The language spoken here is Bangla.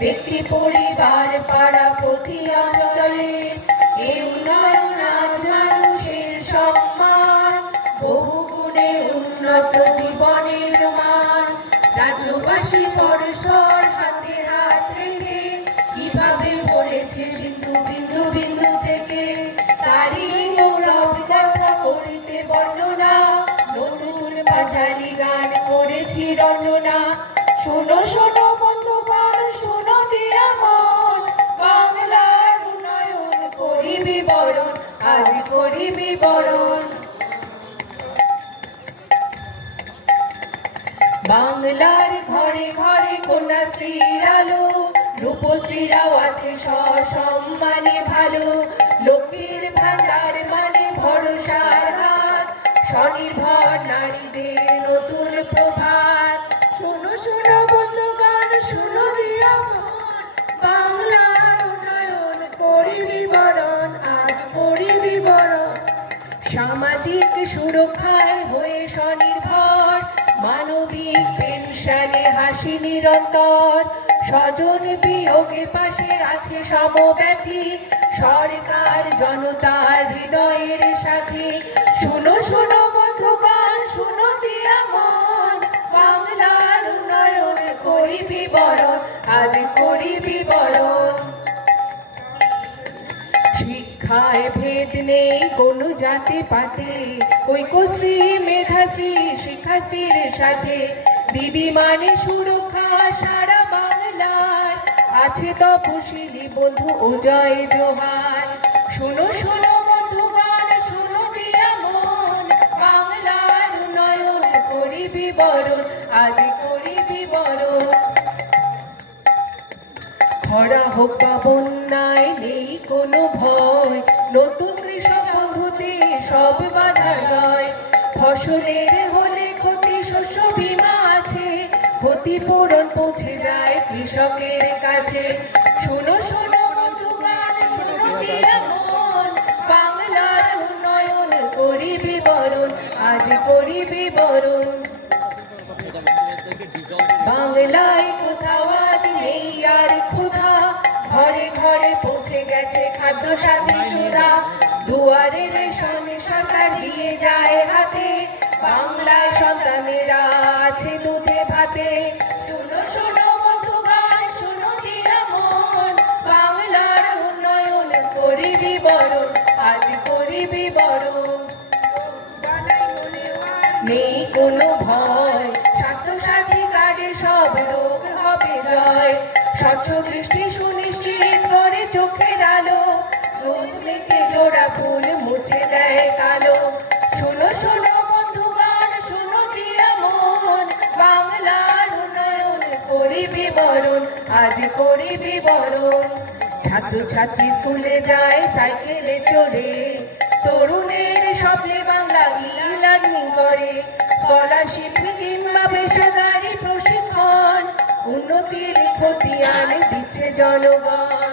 ব্যক্তি পরিবার পাড়া প্রতি অঞ্চলে এই উন্নয়ন আজ মানুষের সম্মান, বহু গুণে উন্নত জীবনের মান। রাজ্যবাসী পরস্পর হাতে হাত রেখে কিভাবে পড়েছে বিন্দু বিন্দু বিন্দু থেকে, তারই গৌরব গাথা করিতে বর্ণনা, নতুন পাঁচালী গান করেছি রচনা। শোনো শোনো বন্ধুগণ, শোনো দিয়া মন, বাংলার উন্নয়ন করি বিবরণ, আজ করি বিবরণ। বাংলার ঘরে ঘরে কন্যাশ্রীর আলো, রূপশ্রীরাও আছে সসম্মানে ভালো। লক্ষ্মীর ভান্ডার মানে ভরসার হাত, স্বনির্ভর নারীদের নতুন প্রভাত। শোনো শোনো বন্ধুগণ, শোনো দিয়া মন, বাংলার উন্নয়ন করি বিবরণ, আজ করি বিবরণ। সামাজিক সুরক্ষায় হয়ে স্বনির্ভর, মানবিক পেনশনে হাসি নিরন্তর। স্বজন বিয়োগে পাশে আছে সমব্যথী, সরকার জনতার হৃদয়ের সাথে। শুনো শুনো বন্ধুগণ, শুনো দিয়া মন, বাংলার উন্নয়ন করি বিবরণ, আজ করি বিবরণ। শিক্ষায় ভেদ নেই কোনো জাতি পাতে, ঐক্যশ্রী মেধাশ্রী শিক্ষাশ্রীর সাথে। দিদি মানে সুরক্ষা সারা বাংলার, আছে তপশিলি বন্ধু ও জয় জোহার। শোনো শোনো বন্ধুগণ, শোনো দিয়া মন, বাংলার উন্নয়ন করি বিবরণ, আজ করি বিবরণ। খরা হোক বা বন্যায় নেই কোনো ভয়, নতুন কৃষক বন্ধুতে সব বাধা জয়। ফসলের হলে ক্ষতি শস্য বীমা আছে, ক্ষতিপূরণ পৌঁছে যায় কৃষকের কাছে। শোনো শোনো বন্ধুগণ, শোনো দিয়া মন, বাংলার উন্নয়ন করি বিবরণ, আজ করি বিবরণ। বাংলায় কোথাও আজ নেই আর ক্ষুধা, ঘরে ঘরে পৌঁছে গেছে খাদ্য সাথী সুধা। দুয়ারে রেশন সরকার দিয়ে যায় হাতে, বাংলায় সন্তানেরা আছে দুধে ভাতে। শোনো শোনো বন্ধুগণ, শোনো দিয়া মন, বাংলার উন্নয়ন করি বিবরণ, আজ করি বিবরণ। নেই কোনো ভয়, স্বাস্থ্য সাথী কার্ডে সব রোগ হবে জয়। স্বচ্ছ দৃষ্টি সুনিশ্চিত করে চোখের আলো, রোদ মেখে জোড়া ফুল মুছে দেয় কালো। শোনো শোনো বন্ধুগণ, শোনো দিয়া মন, বাংলার উন্নয়ন করি বিবরণ, আজ করি বিবরণ। ছাত্র ছাত্রী স্কুলে যায় সাইকেলে চড়ে, তরুণের স্বপ্নে বাংলা ই-লার্নিং করে। স্কলারশিপ কিংবা পেশাদারি প্রশিক্ষণ, উন্নতির খতিয়ান দিচ্ছে জনগণ।